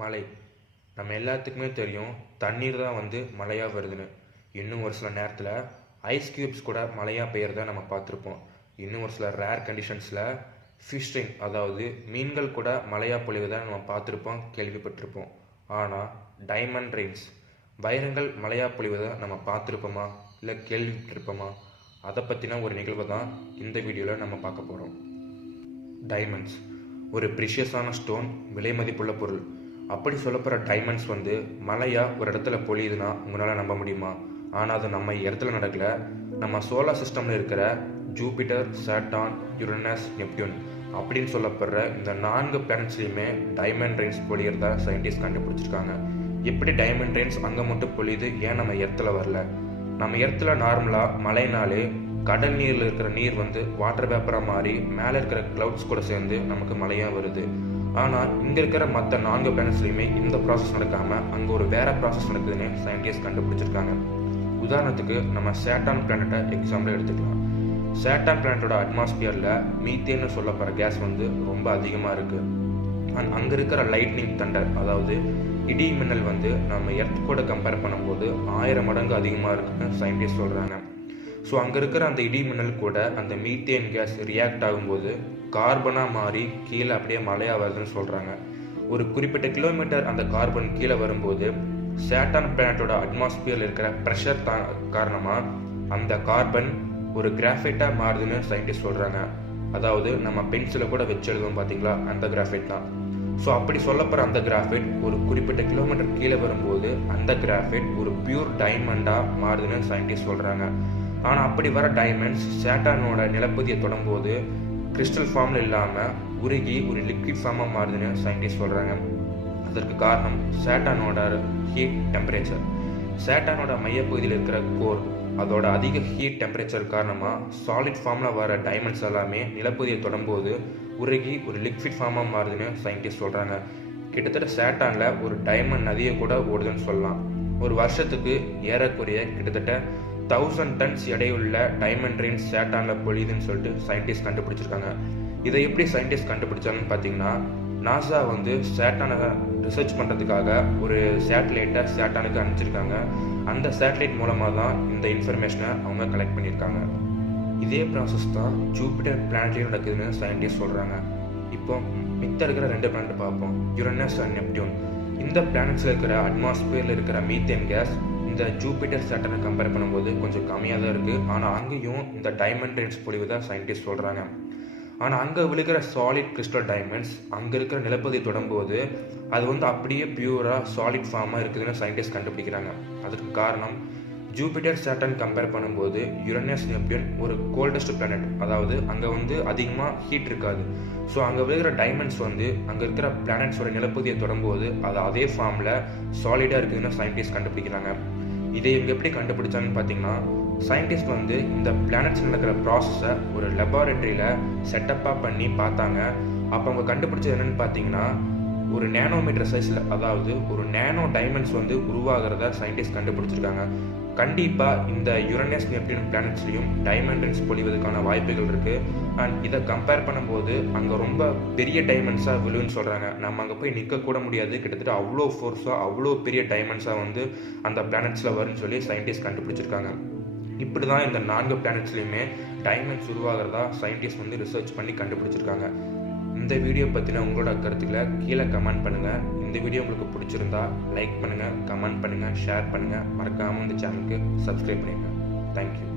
மழை நம்ம எல்லாத்துக்குமே தெரியும். தண்ணீர் தான் மழையாக வருதுன்னு. இன்னும் ஒரு சில நேரத்தில் ஐஸ் க்யூப்ஸ் கூட மழையாக பெய்யறத நம்ம பார்த்துருப்போம். இன்னும் ஒரு சில ரேர் கண்டிஷன்ஸில் ஃபிஷ்ஷிங், அதாவது மீன்கள் கூட மழையாக பொழிவதை நம்ம பார்த்துருப்போம், கேள்விப்பட்டிருப்போம். ஆனால் டைமண்ட் ரெயின்ஸ், வைரங்கள் மழையாக பொழிவதை நம்ம பார்த்துருப்போமா, இல்லை கேள்விப்பட்டிருப்போமா? அதை பற்றின ஒரு நிகழ்வை தான் இந்த வீடியோவில் நம்ம பார்க்க போகிறோம். டைமண்ட்ஸ் ஒரு ப்ரிஷியஸான ஸ்டோன், விலை மதிப்புள்ள பொருள். அப்படி சொல்லப்படுற டைமண்ட்ஸ் மழையாக ஒரு இடத்துல பொழியுதுன்னா உங்களால் நம்ப முடியுமா? ஆனால் அது நம்ம இடத்துல நடக்கல. நம்ம சோலார் சிஸ்டமில் இருக்கிற ஜூபிட்டர், சாட்டான், யுரேனஸ், நெப்டியூன் அப்படின்னு சொல்லப்படுற இந்த 4 பிளானட்ஸ்லையுமே டைமண்ட் ரெயின்ஸ் பொழியறதா சயின்டிஸ்ட் கண்டுபிடிச்சிருக்காங்க. எப்படி டைமண்ட் ரெயின்ஸ் அங்கே மட்டும் பொழியுது, ஏன் நம்ம இடத்துல வரல? நம்ம இடத்துல நார்மலாக மழைனாலே கடல் நீரில் இருக்கிற நீர் வாட்டர் வேப்பராக மாறி மேலே இருக்கிற க்ளவுட்ஸ் கூட சேர்ந்து நமக்கு மழையாக வருது. ஆனால் இங்கே இருக்கிற மற்ற 4 பிளானட்ஸ்லையுமே இந்த ப்ராசஸ் நடக்காமல் அங்கே ஒரு வேற ப்ராசஸ் நடக்குதுன்னு சயின்டிஸ்ட் கண்டுபிடிச்சிருக்காங்க. உதாரணத்துக்கு நம்ம சேட்டான் பிளானட்டை எக்ஸாம்பிள் எடுத்துக்கலாம். சேட்டான் பிளானட்டோட அட்மாஸ்பியரில் மீத்தேன்னு சொல்லப்படுற கேஸ் ரொம்ப அதிகமாக இருக்குது. அண்ட் அங்கே இருக்கிற லைட்னிங் தண்டர், அதாவது இடி மின்னல் நம்ம எர்த் கூட கம்பேர் பண்ணும்போது 1000 மடங்கு அதிகமாக இருக்குன்னு சயின்டிஸ்ட் சொல்கிறாங்க. ஸோ அங்கே இருக்கிற அந்த இடி மின்னல் கூட அந்த மீத்தேன் கேஸ் ரியாக்ட் ஆகும்போது கார்பனாக மாறி கீழே அப்படியே மழையாக வருதுன்னு சொல்கிறாங்க. ஒரு குறிப்பிட்ட கிலோமீட்டர் அந்த கார்பன் கீழே வரும்போது சேட்டான் பிளானட்டோட அட்மாஸ்பியரில் இருக்கிற ப்ரெஷர் காரணமாக அந்த கார்பன் ஒரு கிராஃபைட்டாக மாறுதுன்னு சயின்டிஸ்ட் சொல்கிறாங்க. அதாவது நம்ம பென்சிலை கூட வச்சு எழுதுவோம் பார்த்தீங்களா, அந்த கிராஃபைட் தான். ஸோ அப்படி சொல்லப்படுற அந்த கிராஃபைட் ஒரு குறிப்பிட்ட கிலோமீட்டர் கீழே வரும்போது அந்த கிராஃபைட் ஒரு பியூர் டைமண்டாக மாறுதுன்னு சயின்டிஸ்ட் சொல்கிறாங்க. ஆனால் அப்படி வர டைமண்ட்ஸ் சேட்டானோட நிலப்பகுதியை தொடும்போது கிறிஸ்டல் ஃபார்மில் இல்லாமல் உருகி ஒரு லிக்விட் ஃபார்மாக மாறுதுன்னு சயின்டிஸ்ட் சொல்கிறாங்க. அதற்கு காரணம் சேட்டானோட ஹீட் டெம்பரேச்சர். சேட்டானோட மையப்பகுதியில் இருக்கிற கோர், அதோட அதிக ஹீட் டெம்பரேச்சர் காரணமாக சாலிட் ஃபார்மில் வர டைமண்ட்ஸ் எல்லாமே நிலப்பகுதியை தொடும்போது உருகி ஒரு லிக்விட் ஃபார்மாக மாறுதுன்னு சயின்டிஸ்ட் சொல்கிறாங்க. கிட்டத்தட்ட சேட்டானில் ஒரு டைமண்ட் நதியை கூட ஓடுதுன்னு சொல்லலாம். ஒரு வருஷத்துக்கு ஏறக்குறைய கிட்டத்தட்ட 1000 டன்ஸ் எடையுள்ள டைமண்ட் ரெயின்ஸ் சேட்டானில் பொழியுதுன்னு சொல்லிட்டு சயின்டிஸ்ட் கண்டுபிடிச்சிருக்காங்க. இதை எப்படி சயின்டிஸ்ட் கண்டுபிடிச்சாங்கன்னு பார்த்தீங்கன்னா, நாசா சேட்டானை ரிசர்ச் பண்ணுறதுக்காக ஒரு சேட்டலைட்டை சேட்டானுக்கு அனுப்பிச்சிருக்காங்க. அந்த சேட்டலைட் மூலமாக தான் இந்த இன்ஃபர்மேஷனை அவங்க கலெக்ட் பண்ணியிருக்காங்க. இதே ப்ராசஸ் தான் ஜூபிட்டர் பிளானட்லேயும் நடக்குதுன்னு சயின்டிஸ்ட் சொல்கிறாங்க. இப்போ மித்த இருக்கிற 2 பிளானட் பார்ப்போம், யுரேனஸ் அண்ட் நெப்டியூன். இந்த பிளானட்ஸில் இருக்கிற அட்மாஸ்பியரில் இருக்கிற மீத்தேன் கேஸ் இந்த ஜூபிட்டர் சேட்டனை கம்பேர் பண்ணும்போது கொஞ்சம் கம்மியாக தான் இருக்குது. ஆனால் அங்கேயும் இந்த டைமண்ட் ரெயின்ஸ் பொழிவுதான் சயின்டிஸ்ட் சொல்கிறாங்க. ஆனால் அங்கே விழுகிற சாலிட் கிறிஸ்டல் டைமண்ட்ஸ் அங்கே இருக்கிற நிலப்பகுதியை தொடும்போது அது அப்படியே பியூராக சாலிட் ஃபார்மாக இருக்குதுன்னு சயின்டிஸ்ட் கண்டுபிடிக்கிறாங்க. அதுக்கு காரணம் ஜூபிட்டர் சேட்டன் கம்பேர் பண்ணும்போது யுரேனஸ், நெப்டியூன் ஒரு கோல்டஸ்ட் பிளானட். அதாவது அங்கே அதிகமாக ஹீட் இருக்காது. ஸோ அங்கே விழுகிற டைமண்ட்ஸ் அங்கே இருக்கிற பிளானட்ஸோட நிலப்பகுதியை தொடும்போது அது அதே ஃபார்மில் சாலிடாக இருக்குதுன்னு சயின்டிஸ்ட் கண்டுபிடிக்கிறாங்க. இதை இவங்க எப்படி கண்டுபிடிச்சாங்கன்னு பார்த்தீங்கன்னா, சயின்டிஸ்ட் இந்த பிளானட்ஸ் நடக்கிற ப்ராசஸை ஒரு லெபார்டரியில் செட்டப்பாக பண்ணி பார்த்தாங்க. அப்போ அவங்க கண்டுபிடிச்சது என்னென்னு பார்த்தீங்கன்னா, ஒரு நேனோமீட்டர் சைஸில், அதாவது ஒரு நேனோ டைமண்ட்ஸ் உருவாகிறத சயின்டிஸ்ட் கண்டுபிடிச்சிருக்காங்க. கண்டிப்பாக இந்த யுரேனஸ், நெப்டியூன் பிளானட்ஸ்லையும் டைமண்ட் ரெயின்ஸ் பொழிவதற்கான வாய்ப்புகள் இருக்குது. அண்ட் இதை கம்பேர் பண்ணும்போது அங்கே ரொம்ப பெரிய டைமண்ட்ஸாக விழுன்னு சொல்கிறாங்க. நம்ம அங்கே போய் நிற்கக்கூட முடியாது. கிட்டத்தட்ட அவ்வளோ ஃபோர்ஸாக அவ்வளோ பெரிய டைமண்ட்ஸாக அந்த பிளானட்ஸில் வரும்னு சொல்லி சயின்டிஸ்ட் கண்டுபிடிச்சிருக்காங்க. இப்படி தான் இந்த 4 பிளானட்ஸ்லையுமே டைமண்ட்ஸ் உருவாகிறதா சயின்டிஸ்ட் ரிசர்ச் பண்ணி கண்டுபிடிச்சிருக்காங்க. இந்த வீடியோ பற்றின உங்களோட கருத்துக்களை கீழே கமெண்ட் பண்ணுங்கள். இந்த வீடியோ உங்களுக்கு பிடிச்சிருந்தா லைக் பண்ணுங்கள், கமெண்ட் பண்ணுங்கள், ஷேர் பண்ணுங்கள். மறக்காமல் இந்த சேனலுக்கு சப்ஸ்கிரைப் பண்ணிடுங்க. தேங்க்யூ.